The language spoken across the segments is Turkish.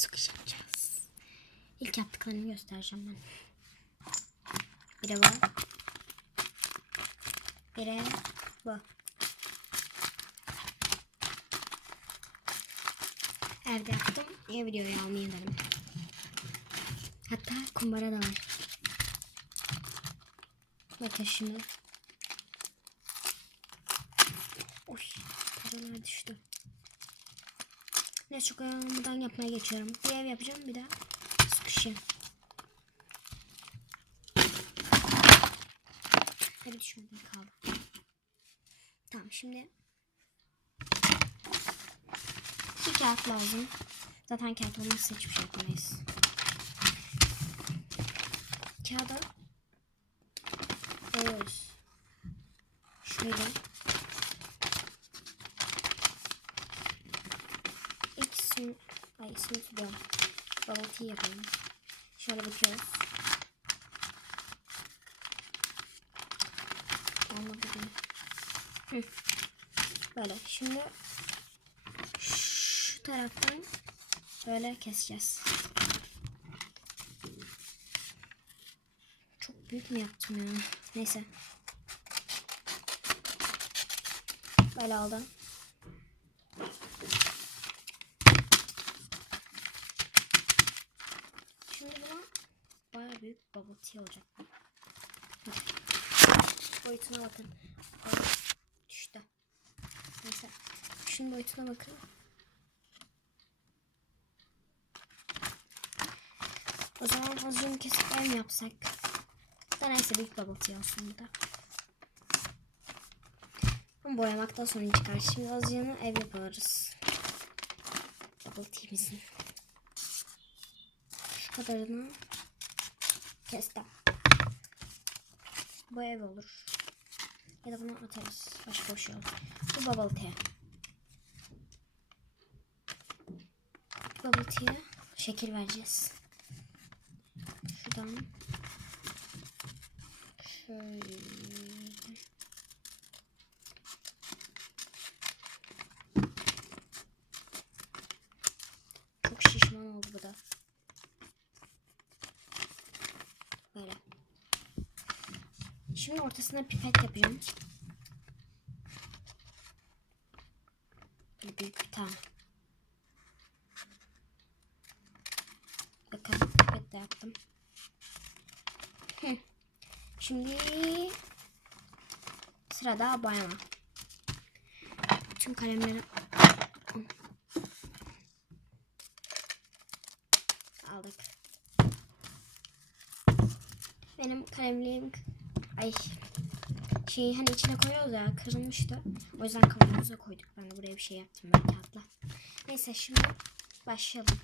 sıkış yapacağız. İlk yaptıklarını göstereceğim ben. Biri bu. Biri bu. Evde yaptım. Niye videoyu almayayım dedim. Hatta kumbara da var. Bakın şimdi. Oy, paralar düştü. Ne çok ayağımdan yapmaya geçiyorum. Bir ev yapacağım bir de sıkışayım. Hadi düşmeden kaldı. Tamam şimdi iki kağıt lazım. Zaten kağıt olmazsa hiçbir şey yapamayız. Kağıda koyuyoruz. Şöyle. İsim, ay isim tutuyorum. Bubble tea yapalım. Şöyle bakıyoruz. Olmadı değil. Hı. Böyle. Şimdi şu taraftan böyle keseceğiz. Çok büyük mü yaptım ya? Neyse. Böyle aldım. Şimdi buna baya büyük bubble tea olacak. Boyutuna bakın. Ay, düştü. Neyse. Şunun boyutuna bakın. O zaman azıcık kesip mi yapsak? Da neyse büyük bubble tea olsun bu da. Ama boyamaktan sonra çıkar. Şimdi azıcığını ev yaparız. Bubble tea'mizin. Kadarını kestim. Bu ev olur. Ya da bunu atarız. Başka bir şey olur. Bu bubble tea. Bubble tea'ye şekil vereceğiz. Şuradan şöyle çok şişman oldu bu da. Böyle. Şimdi ortasına pipet yapacağım. Böyle büyük bir tane. Bakın pipet de yaptım. Hı. Şimdi sırada boyama. Tüm kalemleri aldık. Benim kalemliğim ay şey hani içine koyuyoruz ya kırılmıştı. O yüzden kavanoza koyduk. Ben de buraya bir şey yaptım ben kağıtla. Neyse şimdi başlayalım.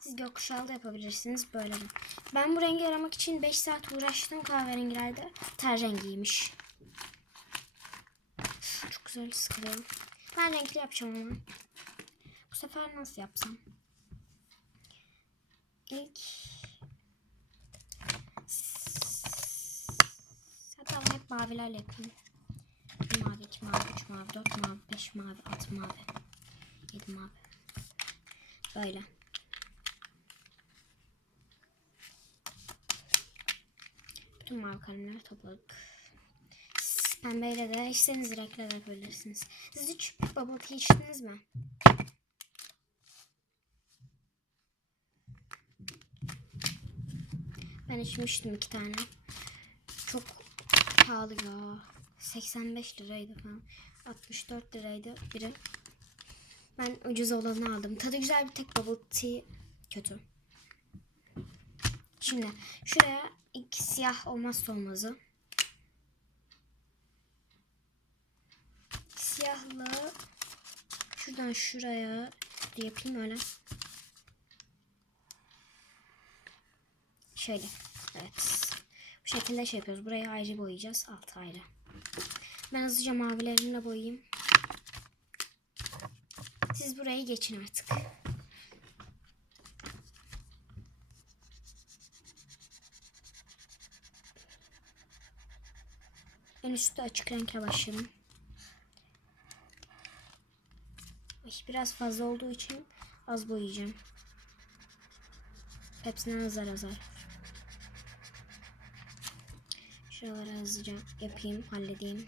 Siz gökkuşağı da yapabilirsiniz böyle. Ben bu rengi aramak için 5 saat uğraştım kahverengilerde. Ter rengiymiş. Çok güzel sıkılıyorum. Ben renkli yapacağım ama. Bu sefer nasıl yapsam? İlk Hatta ben hep mavilerle yapayım. Mavi, iki mavi, üç mavi, dört mavi, beş mavi, altı mavi, yedi mavi. Böyle. Bütün mavi kalemleri topladık. Siz Pembeyle de istediğiniz renkler yapabilirsiniz. Siz hiç bubble tea içtiniz mi? Ben içmiştim iki tane. Pahalı ya. 85 liraydı falan. 64 liraydı biri. Ben ucuz olanı aldım. Tadı güzel bir tek bubble tea kötü. Şimdi şuraya ilk siyah olmazsa olmazı. Siyahla şuradan şuraya yapayım öyle. Şöyle. Evet. Şekilde şey yapıyoruz. Burayı ayrı boyayacağız. Alt ayrı. Ben hızlıca mavilerimle boyayayım. Siz burayı geçin artık. En üstte açık renkle başlayalım. Ay, Biraz fazla olduğu için az boyayacağım. Hepsinden azar azar. Şuraları hızlıca yapayım, halledeyim.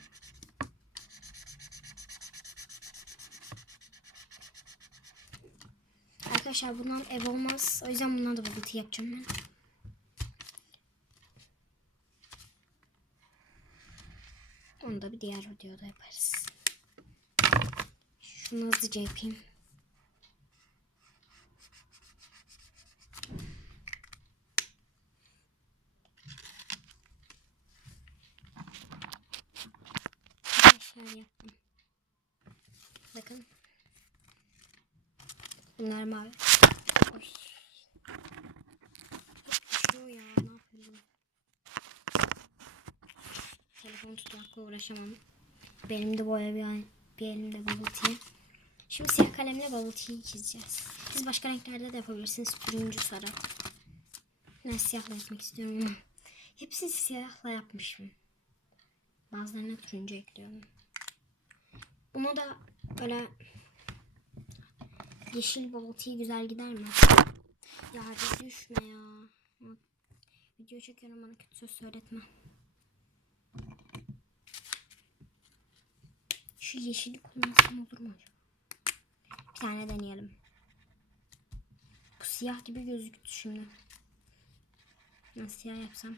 Arkadaşlar bundan ev olmaz. O yüzden bundan da bubble tea yapacağım ben. Onu da bir diğer videoda yaparız. Şunu hızlıca yapayım. Arkadaşlar yaptım. Bakın. Bunlar mavi. Oy. Düşüyor ya. Ne yapıyorum? Telefon tutmakla uğraşamam. Benim de boya bir, bir elimde tea. Şimdi siyah kalemle tea çizeceğiz. Siz başka renklerde de yapabilirsiniz. Turuncu, sarı. Ben siyahla yapmak istiyorum. Hepsini siyahla yapmışım. Bazılarına turuncu ekliyorum. Buna da böyle yeşil tea güzel gider mi? Ya düşme ya. Video çekiyorum bana kötü söz söyletme. Şu yeşili kullansam olur mu acaba? Bir tane deneyelim. Bu siyah gibi gözüktü şimdi. Nasıl siyah yapsam?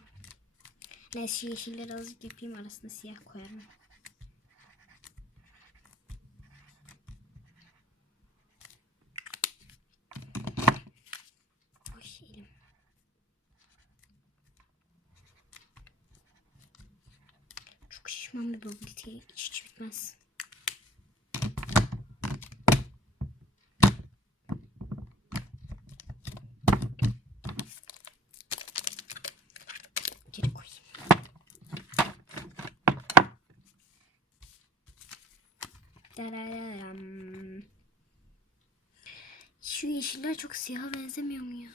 Neyse yeşilleri azıcık yapayım arasına siyah koyarım. Oy elim. Bir bubble tea. Hiç hiç bitmez. Şu yeşiller çok siyaha benzemiyor mu ya?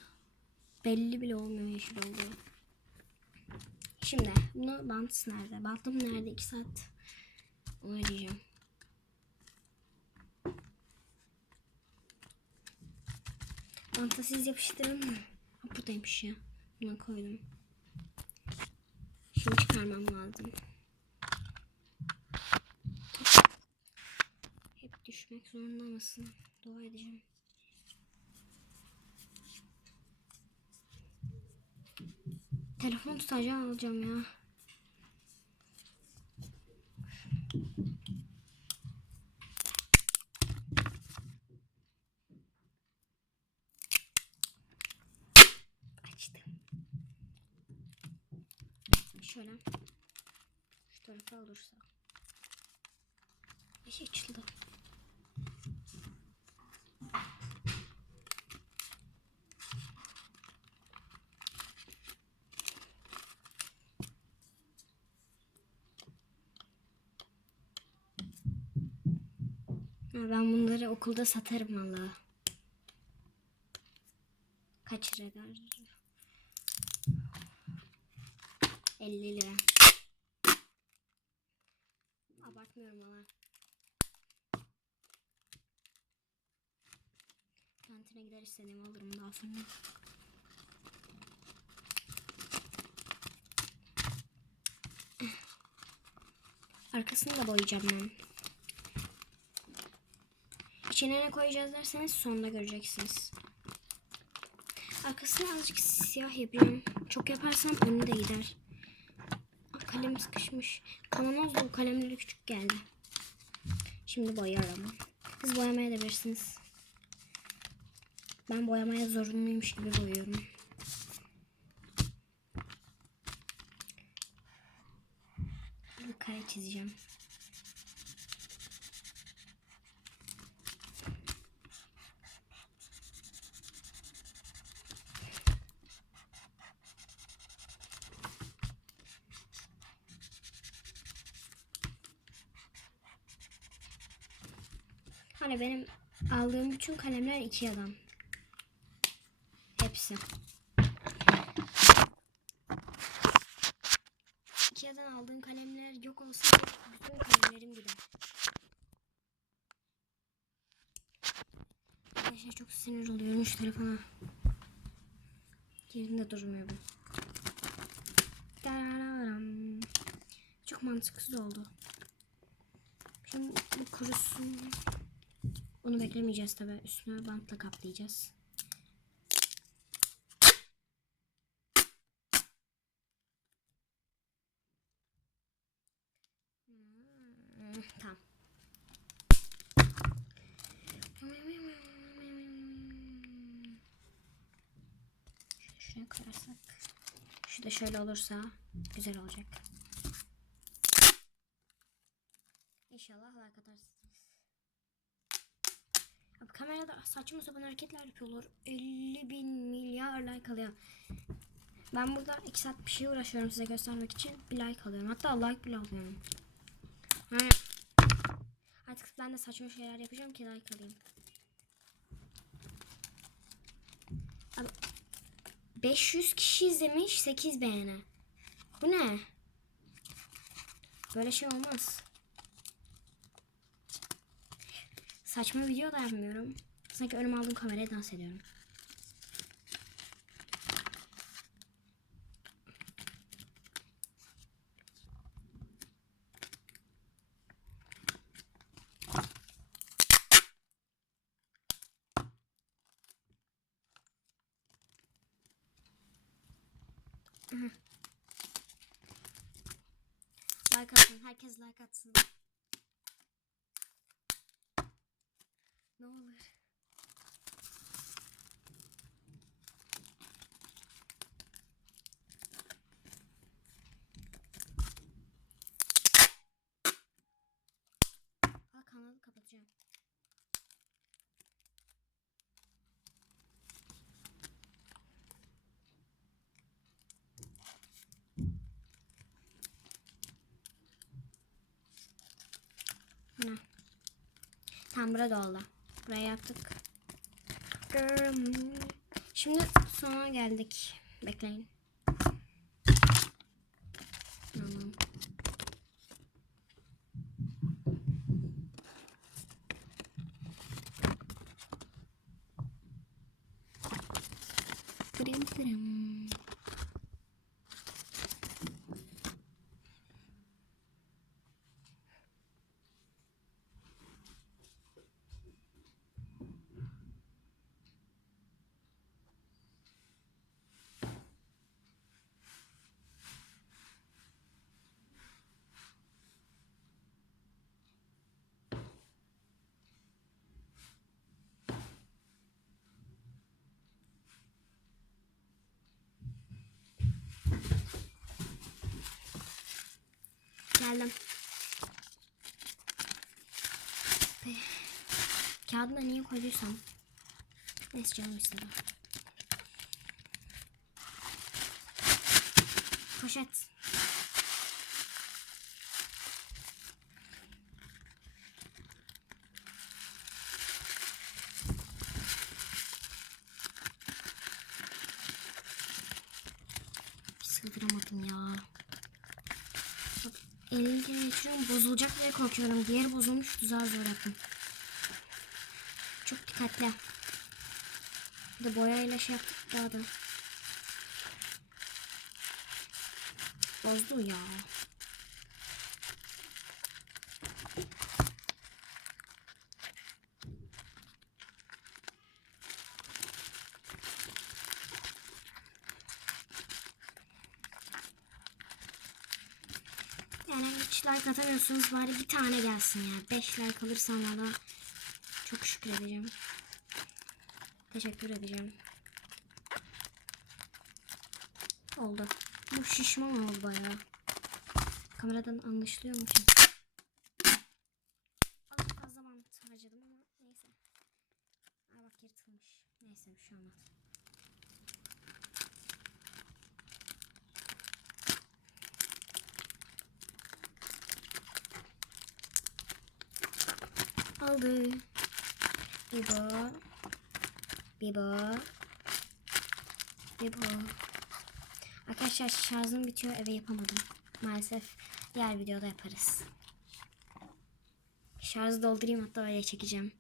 Belli bile olmuyor yeşil olduğu. Şimdi bunu bant nerede? Bantım nerede? 2 saat onu arayacağım. Banta siz yapıştırın mı? Ha, buradaymış ya. Buna koydum. Şimdi çıkarmam lazım. Hep düşmek zorunda mısın? Dua edeceğim. Telefon tutacağı alacağım ya. Açtım. Şöyle. Şu tarafa olursa. Bir şey açıldı. Ben bunları okulda satarım valla. Kaç lira eder? 50 lira. Abartmıyorum valla. Kantine gider istediğimi alırım daha sonra. Arkasını da boyayacağım ben. İçine ne koyacağız derseniz sonunda göreceksiniz. Arkasını azıcık siyah yapıyorum. Çok yaparsam önü de gider. Aa, kalem sıkışmış. Kavanoz bu kalemleri küçük geldi. Şimdi boyarım. Siz boyamaya da bilirsiniz. Ben boyamaya zorunluymuş gibi boyuyorum. Bir kare çizeceğim. Hani benim aldığım bütün kalemler iki adam. Hepsi. Ikea'dan aldığım kalemler yok olsa bütün kalemlerim gider. Arkadaşlar çok sinir oluyorum şu telefona. Yerinde durmuyor bu. Çok mantıksız oldu. Şimdi bu kurusun. Onu beklemeyeceğiz tabi. Üstüne bantla kaplayacağız. Hmm, Tamam. Şuraya koyarsak. Şu da şöyle olursa güzel olacak. Kamerada saçma sapan hareketler yapıyorlar. 50 bin milyar like alıyor. Ben burada 2 saat bir şey uğraşıyorum size göstermek için. Bir like alıyorum. Hatta like bile alıyorum. Artık ben de saçma şeyler yapacağım ki like alayım. Abi 500 kişi izlemiş 8 beğeni. Bu ne? Böyle şey olmaz. Saçma video da yapmıyorum. Sanki önüme aldığım kameraya dans ediyorum. Like atın. Herkes like atsın. Ne olur. Aa, kanalı kapatacağım. Ana. Tam burada oldu. Buraya yaptık. Şimdi sona geldik. Bekleyin. Geldim. Da niye koyduysam. Neyse canım istedi. Poşet. Sığdıramadım ya. Elimde geçiyorum bozulacak diye korkuyorum. Diğeri bozulmuştu zar zor yaptım. Çok dikkatli. Bir de boyayla şey yaptık daha da. Bozdu ya. Yani hiç like atamıyorsunuz bari bir tane gelsin ya. 5 like alırsam valla çok şükür edeceğim. Teşekkür edeceğim. Oldu. Bu şişman oldu bayağı. Kameradan anlaşılıyor mu ki? Az fazla bant harcadım ama neyse. Aa bak yırtılmış. Neyse bir şey olmaz. Aldı. Bibo. Bibo. Bibo. Arkadaşlar şarjım bitiyor eve yapamadım. Maalesef diğer videoda yaparız. Şarjı doldurayım hatta öyle çekeceğim.